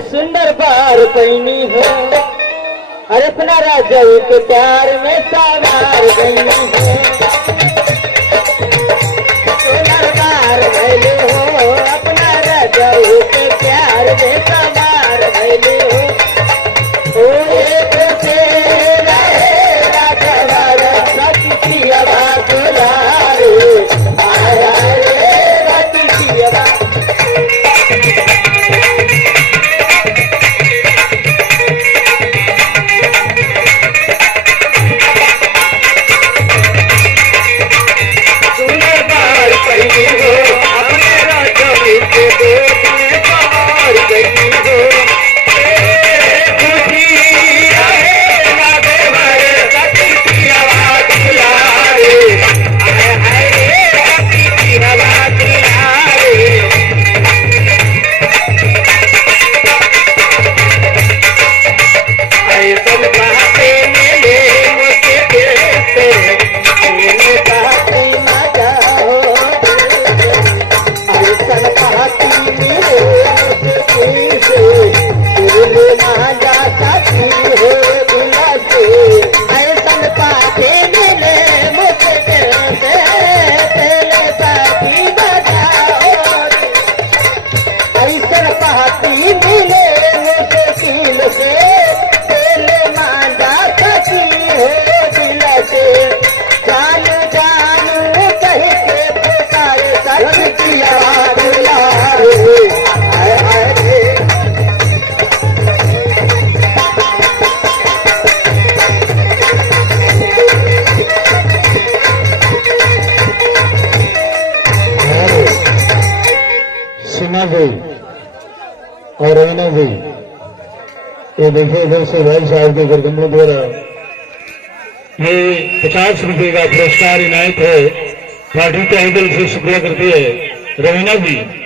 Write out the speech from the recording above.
सुंदर बार पैनी हो, अरे अपना राजा के प्यार में सवार गई हो। सुंदर बार भैले हो, अपना राजा के प्यार में सवार भैले हो। ओ एक से रहे राजा वाला सती आवाज दुलारे, आया रे सती आवाज। और रवीना जी, ये देखिए इधर से भाई साहब के गर्दनों द्वारा ये 50 रुपए का पुरस्कार इनायत है। पार्टी तहे दिल से शुक्रिया करती है रवीना जी।